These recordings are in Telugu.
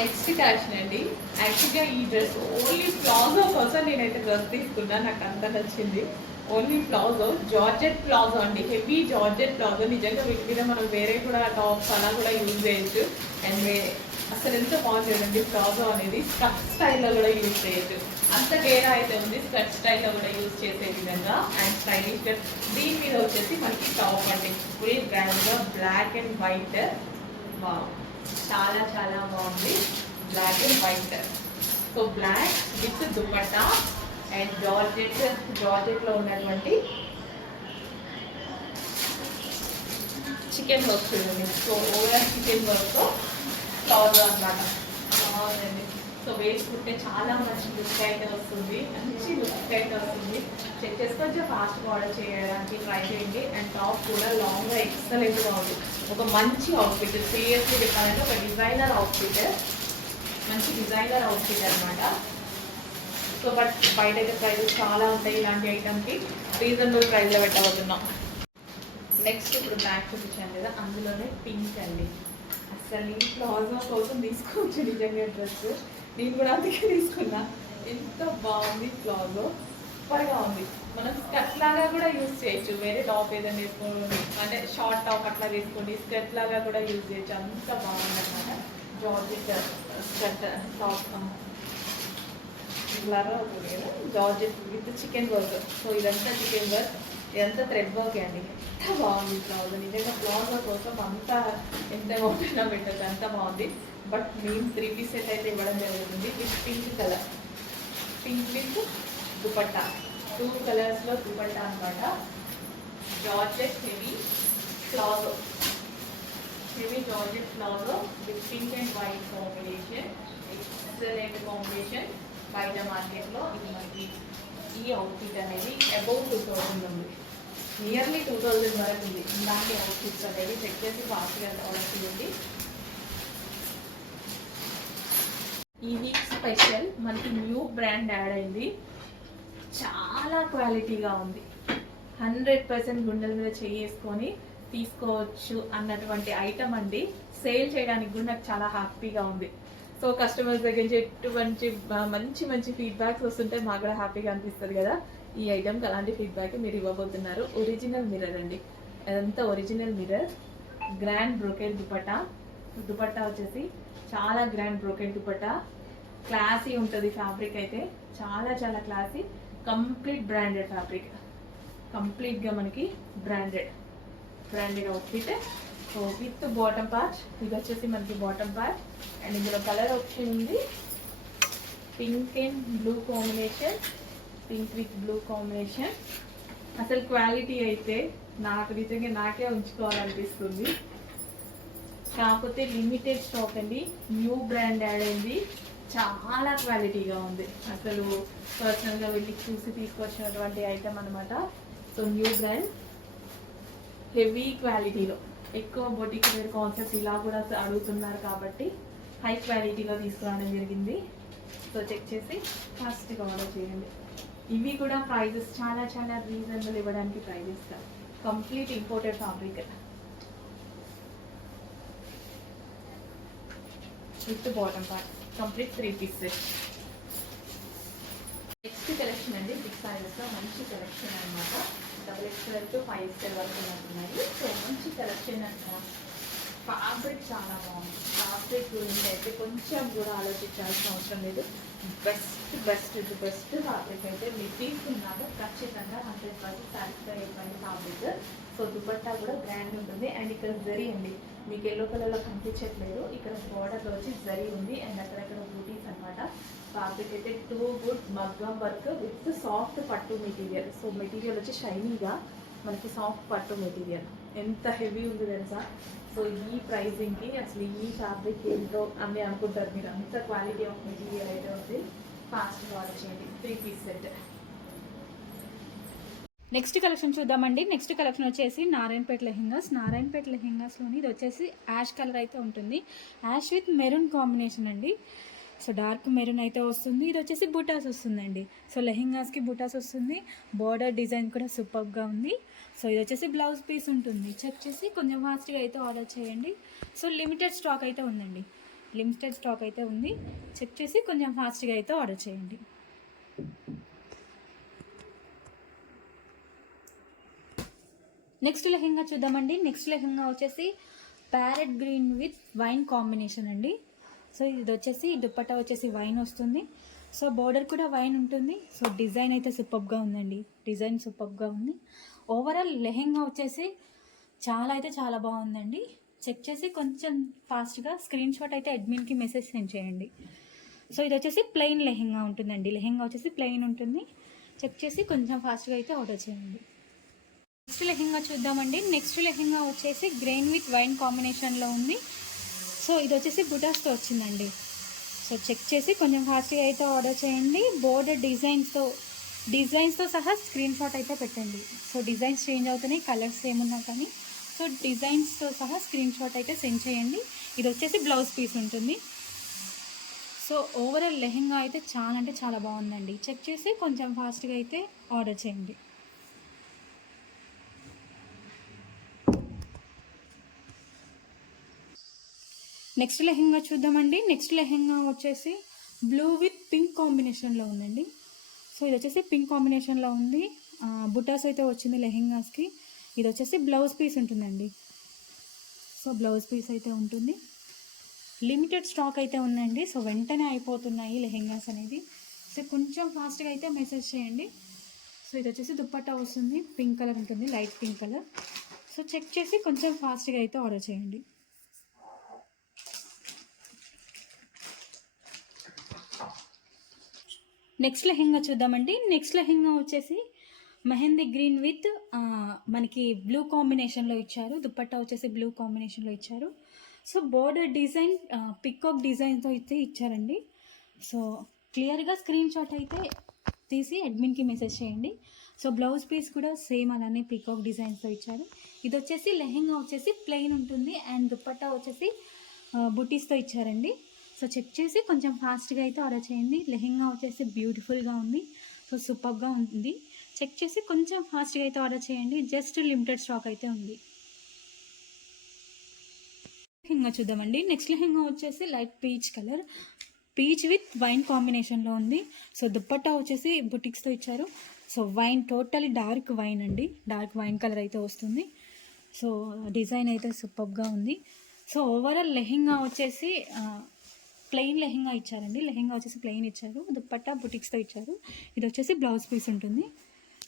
నెక్స్ట్ కలెక్షన్ అండి. యాక్చువల్గా ఈ డ్రెస్ ఓన్లీ ప్లాజో కోసం నేనైతే డ్రెస్ తీసుకున్నా, నాకు అంత నచ్చింది. ఓన్లీ ప్లాజో, జార్జెట్ ప్లాజో అండి, హెవీ జార్జెట్ ప్లాజో. నిజంగా వీటి మీద మనం వేరే కూడా టాప్స్ అలా కూడా యూజ్ చేయొచ్చు. అండ్ అసలు ఎంత బాగుంటుందండి ప్లాజో అనేది. స్కర్ట్ స్టైల్లో కూడా యూజ్ చేయొచ్చు, అంత గేరా అయితే ఉంది. స్కర్ట్ స్టైల్లో కూడా యూజ్ చేసే విధంగా అండ్ స్టైలిష్గా. దీని మీద వచ్చేసి మనకి టాప్ అండి, ఫుల్ గ్రాండ్గా బ్లాక్ అండ్ వైట్. చాలా చాలా బాగుంది, black and white. So black with dupatta and జార్జెట్లో ఉన్నటువంటి చికెన్ వర్క్ చూడండి. సో ఓవరాల్ చికెన్ వర్క్తో ఫ్లవర్ అనమాట, బాగుందండి. సో వేసుకుంటే చాలా మంచి లుక్ అయితే వస్తుంది, మంచి లుక్ అయితే వస్తుంది. చెక్ చేసి కొంచెం ఫాస్ట్గా ఆర్డర్ చేయడానికి ట్రై చేయండి. అండ్ టాప్ కూడా లాంగ్గా ఎక్సలెంట్గా ఉంది. ఒక మంచి అవుట్ఫిట్, సీరియస్లీ చెప్పాలంటే ఒక డిజైనర్ అవుట్ఫిట్, మంచి డిజైనర్ అవుట్ఫిట్ అనమాట. సో బట్ బయట అయితే ప్రైజెస్ చాలా ఉంటాయి ఇలాంటి ఐటమ్కి, రీజనబుల్ ప్రైస్లో పెట్టబోతున్నాం. నెక్స్ట్ ఇప్పుడు బ్యాక్ చూపించాను కదా, అందులోనే పింక్ అండి. అసలు ఈ ప్లాజో కోసం తీసుకోవచ్చు నిజంగా డ్రెస్, నేను కూడా అందుకే తీసుకున్నా. ఎంత బాగుంది ప్లాజో, సూపర్గా ఉంది. మనం స్కర్ట్ లాగా కూడా యూజ్ చేయొచ్చు, వేరే టాప్ ఏదైనా వేసుకోండి, అంటే షార్ట్ టాప్ అట్లా వేసుకోండి, స్కర్ట్ లాగా కూడా యూజ్ చేయొచ్చు. అంత బాగుంది అనమాట. జార్జెట్ స్కర్ట్ టాప్ లాగా అవుతుంది కదా, georgette with chicken work. So ఇదంతా చికెన్ వర్క్, ఇదంతా థ్రెడ్ వర్క్ అండి. ఎంత బాగుంది ప్లాజో, నిజంగా ప్లాజో కోసం అంతా ఎంత బాగుంటుందో పెట్టచ్చు, అంత బాగుంది. బట్ మేము 3 పీస్ సెట్ అయితే ఇవ్వడం జరుగుతుంది with pink colour, pink with dupatta, 2 కలర్స్లో దుపట్టా అనమాట. Georgette heavy palazzo, heavy georgette palazzo with pink and white combination, excellent combination. బయట మార్కెట్లో ఇది మనకి ఈ అవుట్ఫిట్ అనేది అబౌవ్ 2000 ఉంది, నియర్లీ 2000 వరకు ఉంది. ఇలాంటి అవుట్ఫిట్స్ అనేది చెక్ చేసి ఫాస్ట్గా ఆర్డర్ చేయండి. ఈ వీక్ స్పెషల్ మనకి న్యూ బ్రాండ్ యాడ్ అయింది, చాలా క్వాలిటీగా ఉంది. 100% గుండెల మీద చేసుకొని తీసుకోవచ్చు అన్నటువంటి ఐటమ్ అండి. సేల్ చేయడానికి కూడా నాకు చాలా హ్యాపీగా ఉంది. సో కస్టమర్స్ దగ్గర నుంచి ఎటువంటి మంచి మంచి ఫీడ్బ్యాక్స్ వస్తుంటే మాకు కూడా హ్యాపీగా అనిపిస్తుంది కదా. ఈ ఐటమ్కి అలాంటి ఫీడ్బ్యాక్ మీరు ఇవ్వబోతున్నారు. ఒరిజినల్ మిర్రర్ అండి, అదంతా original mirror. Grand brocade dupatta, dupatta వచ్చేసి చాలా గ్రాండ్ బ్రోకెట్ దుపట్టా, క్లాసీ ఉంటుంది. ఫ్యాబ్రిక్ అయితే చాలా చాలా క్లాసీ, కంప్లీట్ బ్రాండెడ్ ఫ్యాబ్రిక్, కంప్లీట్గా మనకి branded outfit. So with bottom part, ఇది వచ్చేసి మనకి బాటమ్ పార్ట్. అండ్ ఇందులో కలర్ ఆప్షన్ ఉంది, pink and blue combination, pink with blue combination. అసలు క్వాలిటీ అయితే నాకు నిజంగా నాకే ఉంచుకోవాలనిపిస్తుంది. కాకపోతే లిమిటెడ్ స్టాక్ అండి, న్యూ బ్రాండ్ యాడ్ అయింది, చాలా క్వాలిటీగా ఉంది. అసలు పర్సనల్గా వెళ్ళి చూసి తీసుకొచ్చినటువంటి ఐటమ్ అనమాట. సో న్యూ బ్రాండ్, హెవీ క్వాలిటీలో, ఎక్కువ బొటిక్ వేర్ కాన్సెప్ట్ ఇలా కూడా అడుగుతున్నారు కాబట్టి హై క్వాలిటీలో తీసుకురావడం జరిగింది. సో చెక్ చేసి ఫాస్ట్గా ఆర్డర్ చేయండి. ఇవి కూడా ప్రైజెస్ చాలా చాలా రీజనబుల్ ఇవ్వడానికి ట్రై చేస్తారు. Complete imported fabric with bottom part, complete 3 piece set. Next collection అండి, 6 సైజెస్లో మంచి కలెక్షన్ అనమాట. XXL to 5XL వరకు ఉన్నట్టున్నాయి. సో మంచి కలెక్షన్ అంట. ఫ్యాబ్రిక్ చాలా బాగుంది. ఫ్యాబ్రిక్ గురించి అయితే కొంచెం కూడా ఆలోచించాల్సిన అవసరం లేదు. బెస్ట్ ఫ్యాబ్రిక్ అయితే మీరు తీసుకున్నాక ఖచ్చితంగా 100% సాటిస్ఫై అయిపోయింది ఫ్యాబ్రిక్. సో దుపట్టా కూడా గ్రాండ్ ఉంటుంది. అండ్ ఇక్కడ జరీ అండి, మీకు ఎల్లో కలర్లో కనిపించట్లేదు, ఇక్కడ బోర్డర్లో వచ్చి జరీ ఉంది. అండ్ అక్కడక్కడ బూటీస్ అనమాట. ఫ్యాబ్రిక్ అయితే 2 గుడ్ మగ్గం వర్క్ విత్ సాఫ్ట్ పట్టు మెటీరియల్. సో మెటీరియల్ వచ్చి షైనీగా మనకి సాఫ్ట్ పట్టు మెటీరియల్, ఎంత హెవీ ఉంది తెలుసా. సో ఈ ప్రైజింగ్కి అసలు ఈ ఫ్యాబ్రిక్ ఏంటో అని అనుకుంటారు మీరు, అంత క్వాలిటీ ఆఫ్ మెటీరియల్ అయితే ఉంది. ఫాస్ట్గా ఆర్డర్ చేయండి. 3 పీస్ సెట్. నెక్స్ట్ కలెక్షన్ చూద్దామండి. నెక్స్ట్ కలెక్షన్ వచ్చేసి నారాయణపేట లెహెంగాస్లోని ఇది వచ్చేసి యాష్ కలర్ అయితే ఉంటుంది. యాష్ విత్ మెరూన్ కాంబినేషన్ అండి. సో డార్క్ మెరూన్ అయితే వస్తుంది. ఇది వచ్చేసి బుటాస్ వస్తుందండి. సో లెహెంగాస్కి బుటాస్ వస్తుంది. బార్డర్ డిజైన్ కూడా సూపర్గా ఉంది. సో ఇది వచ్చేసి బ్లౌజ్ పీస్ ఉంటుంది. చెక్ చేసి కొంచెం ఫాస్ట్గా అయితే ఆర్డర్ చేయండి. సో లిమిటెడ్ స్టాక్ అయితే ఉందండి. లిమిటెడ్ స్టాక్ అయితే ఉంది. చెక్ చేసి కొంచెం ఫాస్ట్గా అయితే ఆర్డర్ చేయండి. నెక్స్ట్ లెహెంగా చూద్దామండి. నెక్స్ట్ లెహెంగా వచ్చేసి parrot green with wine combination అండి. సో ఇది వచ్చేసి దుప్పట్టా వచ్చేసి వైన్ వస్తుంది. సో బోర్డర్ కూడా వైన్ ఉంటుంది. సో డిజైన్ అయితే సూపర్గా ఉందండి. డిజైన్ సూపర్గా ఉంది. ఓవరాల్ లెహెంగా వచ్చేసి చాలా బాగుందండి. చెక్ చేసి కొంచెం ఫాస్ట్గా స్క్రీన్ షాట్ అయితే అడ్మిన్కి మెసేజ్ సెండ్ చేయండి. సో ఇది వచ్చేసి ప్లెయిన్ లెహెంగా ఉంటుందండి. లెహెంగా వచ్చేసి ప్లెయిన్ ఉంటుంది. చెక్ చేసి కొంచెం ఫాస్ట్గా అయితే ఆర్డర్ చేయండి. నెక్స్ట్ లెహెంగా చూద్దామండి. నెక్స్ట్ లెహెంగా వచ్చేసి గ్రెయిన్ విత్ వైన్ కాంబినేషన్లో ఉంది. సో ఇది వచ్చేసి బుటాస్తో వచ్చిందండి. సో చెక్ చేసి కొంచెం ఫాస్ట్గా అయితే ఆర్డర్ చేయండి. బోర్డర్ డిజైన్స్తో సహా స్క్రీన్ షాట్ అయితే పెట్టండి. సో డిజైన్స్ చేంజ్ అవుతున్నాయి, కలర్స్ ఏమున్నా కానీ. సో డిజైన్స్తో సహా స్క్రీన్ షాట్ అయితే సెండ్ చేయండి. ఇది వచ్చేసి బ్లౌజ్ పీస్ ఉంటుంది. సో ఓవరాల్ లెహెంగా అయితే చాలా బాగుందండి. చెక్ చేసి కొంచెం ఫాస్ట్గా అయితే ఆర్డర్ చేయండి. నెక్స్ట్ లెహెంగా చూద్దామండి. నెక్స్ట్ లెహెంగా వచ్చేసి బ్లూ విత్ పింక్ కాంబినేషన్లో ఉందండి. సో ఇది వచ్చేసి పింక్ కాంబినేషన్లో ఉంది. బుటాస్ అయితే వచ్చింది లెహెంగాస్కి. ఇది వచ్చేసి బ్లౌజ్ పీస్ ఉంటుందండి. సో బ్లౌజ్ పీస్ అయితే ఉంటుంది. లిమిటెడ్ స్టాక్ అయితే ఉందండి. సో వెంటనే అయిపోతున్నాయి లెహెంగాస్ అనేది. సో కొంచెం ఫాస్ట్గా అయితే మెసేజ్ చేయండి. సో ఇది వచ్చేసి దుప్పట్టా వస్తుంది. పింక్ కలర్ ఉంటుంది, light pink colour. So check చేసి కొంచెం ఫాస్ట్గా అయితే ఆర్డర్ చేయండి. నెక్స్ట్ లెహెంగా చూద్దామండి. నెక్స్ట్ లెహెంగా వచ్చేసి మెహందీ గ్రీన్ విత్ మనకి బ్లూ కాంబినేషన్లో ఇచ్చారు. దుప్పట్టా వచ్చేసి బ్లూ కాంబినేషన్లో ఇచ్చారు. సో బోర్డర్ డిజైన్ పికాక్ డిజైన్తో అయితే ఇచ్చారండి. సో క్లియర్గా స్క్రీన్ షాట్ అయితే తీసి అడ్మిన్కి మెసేజ్ చేయండి. సో బ్లౌజ్ పీస్ కూడా సేమ్ అలానే పికాక్ డిజైన్స్తో ఇచ్చారు. ఇది వచ్చేసి లెహెంగా వచ్చేసి ప్లెయిన్ ఉంటుంది అండ్ దుప్పట్టా వచ్చేసి బుటీస్తో ఇచ్చారండి. సో చెక్ చేసి కొంచెం ఫాస్ట్గా అయితే ఆర్డర్ చేయండి. లెహెంగా వచ్చేసి బ్యూటిఫుల్గా ఉంది. సో సూపర్గా ఉంది. చెక్ చేసి కొంచెం ఫాస్ట్గా అయితే ఆర్డర్ చేయండి. జస్ట్ లిమిటెడ్ స్టాక్ అయితే ఉంది. లెహెంగా చూద్దామండి. నెక్స్ట్ లెహెంగా వచ్చేసి light peach colour, peach with wine కాంబినేషన్లో ఉంది. సో దుప్పట్టా వచ్చేసి బుటిక్స్తో ఇచ్చారు. So wine totally dark wine అండి. డార్క్ వైన్ కలర్ అయితే వస్తుంది. సో డిజైన్ అయితే సూపర్గా ఉంది. సో ఓవరాల్ లెహెంగా వచ్చేసి ప్లెయిన్ లెహెంగా ఇచ్చారండి. లెహెంగా వచ్చేసి ప్లెయిన్ ఇచ్చారు. దుప్పట్టా బుటిక్స్తో ఇచ్చారు. ఇది వచ్చేసి బ్లౌజ్ పీస్ ఉంటుంది.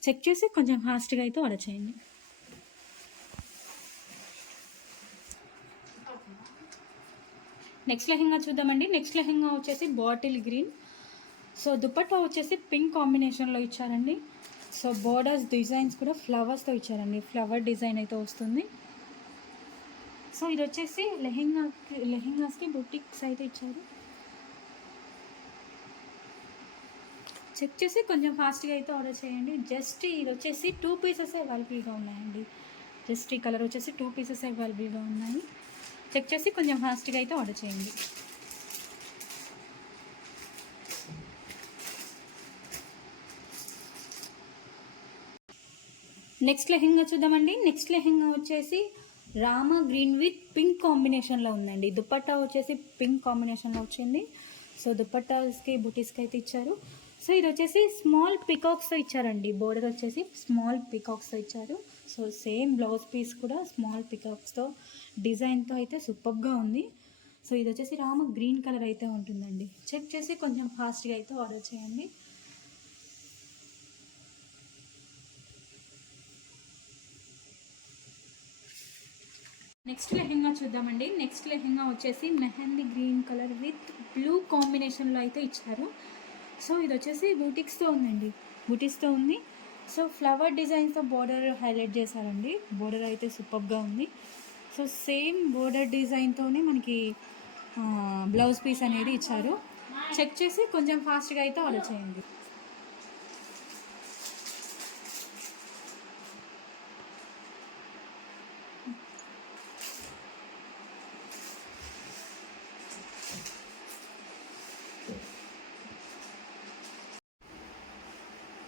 చెక్ చేసి కొంచెం ఫాస్ట్గా అయితే ఆర్డర్ చేయండి. నెక్స్ట్ లెహెంగా చూద్దామండి. నెక్స్ట్ లెహెంగా వచ్చేసి బాటిల్ గ్రీన్. సో దుప్పట్టా వచ్చేసి పింక్ కాంబినేషన్లో ఇచ్చారండి. సో బోర్డర్స్ డిజైన్స్ కూడా ఫ్లవర్స్తో ఇచ్చారండి. ఫ్లవర్ డిజైన్ అయితే వస్తుంది. సో ఇది వచ్చేసి లెహెంగాస్కి బుటిక్స్ అయితే ఇచ్చారు. చెక్ చేసి కొంచెం ఫాస్ట్గా అయితే ఆర్డర్ చేయండి. జస్ట్ ఇది వచ్చేసి 2 పీసెస్ అవైలబుల్గా ఉన్నాయండి. జస్ట్ ఈ కలర్ వచ్చేసి 2 పీసెస్ అవైలబుల్గా ఉన్నాయి. చెక్ చేసి కొంచెం ఫాస్ట్గా అయితే ఆర్డర్ చేయండి. నెక్స్ట్ లెహెంగా చూద్దామండి. నెక్స్ట్ లెహెంగా వచ్చేసి రామా గ్రీన్ విత్ పింక్ కాంబినేషన్లో ఉందండి. దుప్పట్టా వచ్చేసి పింక్ కాంబినేషన్లో వచ్చింది. సో దుప్పట్టాస్కి బుటీస్కి అయితే ఇచ్చారు. సో ఇది వచ్చేసి స్మాల్ పికాక్స్తో ఇచ్చారండి. బోర్డర్ వచ్చేసి స్మాల్ పికాక్స్తో ఇచ్చారు. సో సేమ్ బ్లౌజ్ పీస్ కూడా స్మాల్ పికాక్స్తో డిజైన్తో అయితే సూపర్గా ఉంది. సో ఇది వచ్చేసి రామ గ్రీన్ కలర్ అయితే ఉంటుందండి. చెక్ చేసి కొంచెం ఫాస్ట్గా అయితే ఆర్డర్ చేయండి. నెక్స్ట్ లెహెంగా చూద్దామండి. నెక్స్ట్ లెహెంగా వచ్చేసి mehndi green colour with blue కాంబినేషన్లో అయితే ఇచ్చారు. సో ఇది వచ్చేసి బూటిక్స్తో ఉందండి. బూటీస్తో ఉంది. సో ఫ్లవర్ డిజైన్స్తో బోర్డర్ హైలైట్ చేశారండి. బోర్డర్ అయితే సూపర్గా ఉంది. సో సేమ్ బోర్డర్ డిజైన్తోనే మనకి బ్లౌజ్ పీస్ అనేది ఇచ్చారు. చెక్ చేసి కొంచెం ఫాస్ట్గా అయితే ఆర్డర్ చేయండి.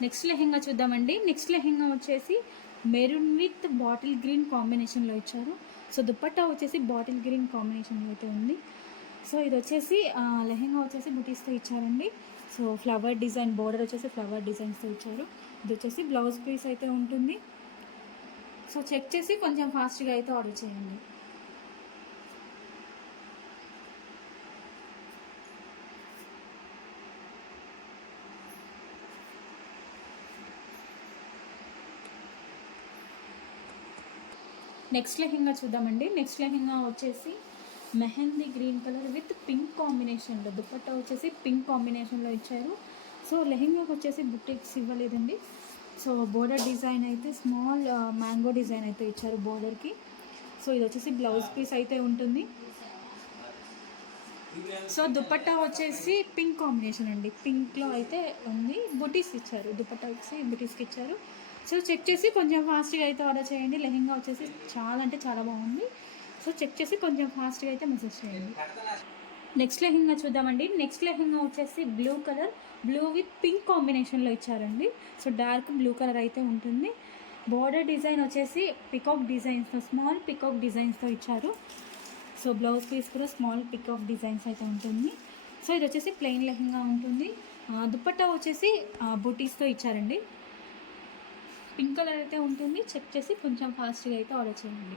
నెక్స్ట్ లెహెంగా చూద్దామండి. నెక్స్ట్ లెహెంగా వచ్చేసి మెరూన్ విత్ బాటిల్ గ్రీన్ కాంబినేషన్లో ఇచ్చారు. సో దుప్పట్టా వచ్చేసి బాటిల్ గ్రీన్ కాంబినేషన్లో అయితే ఉంది. సో ఇది వచ్చేసి లెహెంగా వచ్చేసి బుటీస్తో ఇచ్చారండి. సో ఫ్లవర్ డిజైన్ బోర్డర్ వచ్చేసి ఫ్లవర్ డిజైన్స్తో ఇచ్చారు. ఇది వచ్చేసి బ్లౌజ్ పీస్ అయితే ఉంటుంది. సో చెక్ చేసి కొంచెం ఫాస్ట్గా అయితే ఆర్డర్ చేయండి. నెక్స్ట్ లెహెంగా చూద్దామండి. నెక్స్ట్ లెహెంగా వచ్చేసి mehndi green colour with pink కాంబినేషన్లో, దుపట్టా వచ్చేసి పింక్ కాంబినేషన్లో ఇచ్చారు. సో లెహెంగాకి వచ్చేసి బుట్టిక్స్ ఇవ్వలేదండి. సో బోర్డర్ డిజైన్ అయితే స్మాల్ మ్యాంగో డిజైన్ అయితే ఇచ్చారు బోర్డర్కి. సో ఇది వచ్చేసి బ్లౌజ్ పీస్ అయితే ఉంటుంది. సో దుపట్టా వచ్చేసి పింక్ కాంబినేషన్ అండి, పింక్లో అయితే ఉంది. బుటీస్ ఇచ్చారు, దుపట్టా వచ్చి బుటీస్కి ఇచ్చారు. సో చెక్ చేసి కొంచెం ఫాస్ట్గా అయితే ఆర్డర్ చేయండి. లెహెంగా వచ్చేసి చాలా అంటే చాలా బాగుంది. సో చెక్ చేసి కొంచెం ఫాస్ట్గా అయితే మెసేజ్ చేయండి. నెక్స్ట్ లెహెంగా చూద్దామండి. నెక్స్ట్ లెహెంగా వచ్చేసి blue colour, blue with pink కాంబినేషన్లో ఇచ్చారండి. సో డార్క్ బ్లూ కలర్ అయితే ఉంటుంది. బోర్డర్ డిజైన్ వచ్చేసి పికాక్ డిజైన్స్తో, స్మాల్ పికాక్ డిజైన్స్తో ఇచ్చారు. సో బ్లౌజ్ పీస్ కూడా స్మాల్ పికాక్ డిజైన్స్ అయితే ఉంటుంది. సో ఇది వచ్చేసి ప్లెయిన్ లెహెంగా ఉంటుంది. దుపట్టా వచ్చేసి బుటీస్తో ఇచ్చారండి. పింక్ కలర్ అయితే ఉంటుంది. చెక్ చేసి కొంచెం ఫాస్ట్గా అయితే ఆర్డర్ చేయండి.